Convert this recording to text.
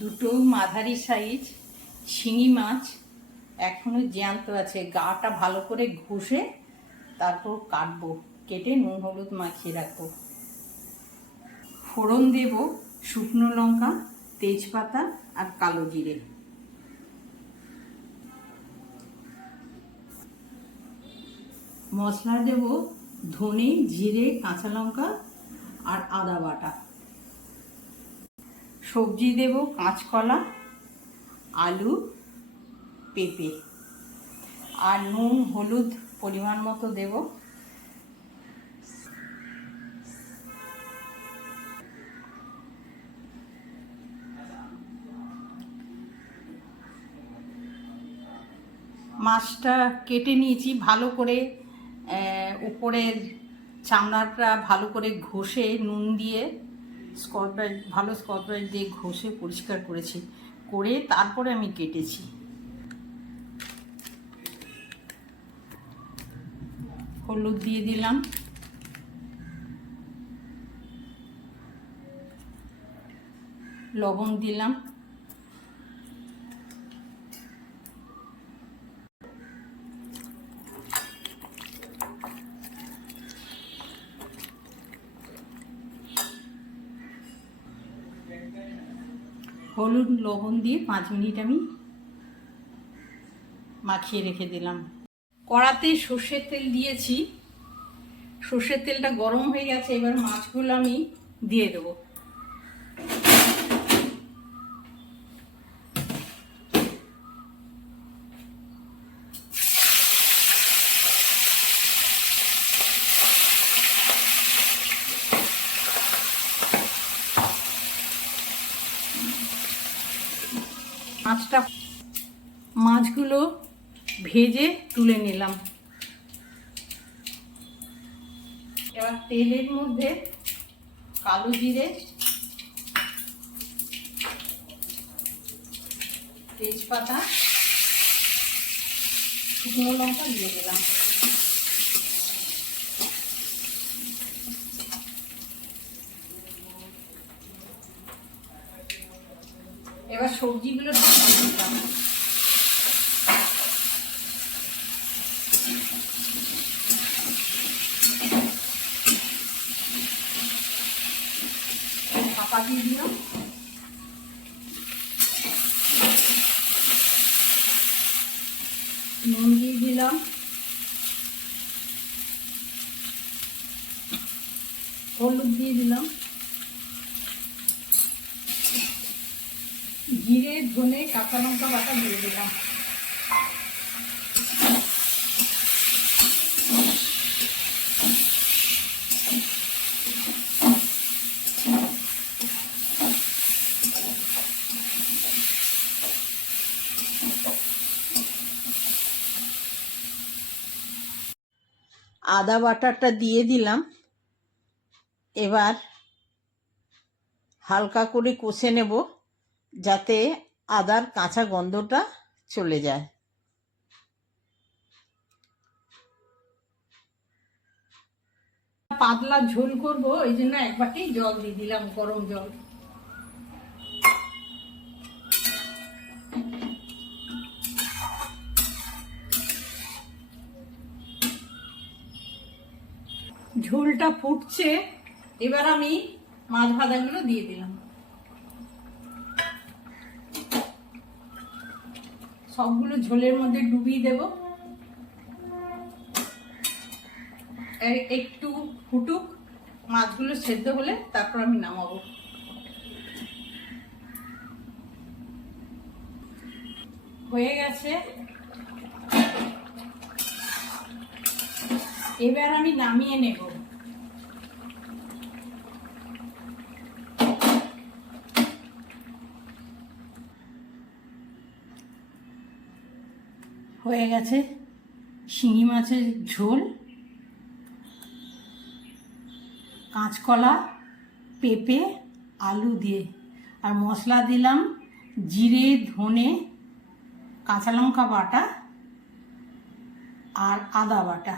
দুটো মাঝারি সাইজ শিঙি মাছ এখনো জ্যান্ত আছে, গাটা ভালো করে ঘষে তারপর কাটবো, কেটে নুন হলুদ মাখিয়ে রাখবো। ফোড়ন দেব শুকনো লঙ্কা, তেজপাতা আর কালো জিরে। মশলা দেব ধনে, জিরে, কাঁচা লঙ্কা আর আদা বাটা। সবজি দেব কাঁচকলা, আলু, পেঁপে আর নুন হলুদ পরিমাণ মতো দেব। মাছটা কেটে নিয়েছি ভালো করে, উপরের চামড়াটা ভালো করে ঘষে নুন দিয়ে ভালো স্কচ ব্রাইট দিয়ে ঘষে পরিষ্কার করেছি, করে তারপরে আমি কেটেছি। হলুদ দিয়ে দিলাম, লবণ দিলাম, হলুদ লবণ দিয়ে 5 মিনিট আমি মাখিয়ে রেখে দিলাম। কড়াতে সর্ষের তেল দিয়েছি, সর্ষের তেলটা গরম হয়ে গেছে। এবার মাছগুলো আমি দিয়ে দেবো। মাছগুলো ভেজে তুলে নিলাম। এবার তেলের মধ্যে কালো জিরে, তেজপাতা, শুকনো লঙ্কা দিয়ে দিলাম। এবার সবজিগুলো দিয়ে দিলাম। ঢাকা দিয়ে দিলাম। নুন দিয়ে দিলাম, হলুদ দিয়ে দিলাম, জিরে, ধনে, কাঁচা লঙ্কা বাটা দিয়ে দিলাম। আদা বাটাটা দিয়ে দিলাম। এবার হালকা করে কষে নেব যাতে আদার কাঁচা গন্ধটা চলে যায়। পাতলা ঝোল করব, এই জন্য এক বাটি জল দিয়ে দিলাম, গরম জল। ঝোলটা ফুটছে, এবার আমি মাছ ভাজাগুলো দিয়ে দিলাম। সবগুলো ঝোলের মধ্যে ডুবিয়ে দেব। একটু ফুটুক, মাছগুলো সেদ্ধ হলে তারপর আমি নামাবো। হয়ে গেছে, এবার আমি নামিয়ে নেব। হয়ে গেছে শিঙি মাছের ঝোল, কাঁচকলা, পেঁপে, আলু দিয়ে। আর মশলা দিলাম জিরে, ধনে, কাঁচা লঙ্কা বাটা আর আদা বাটা।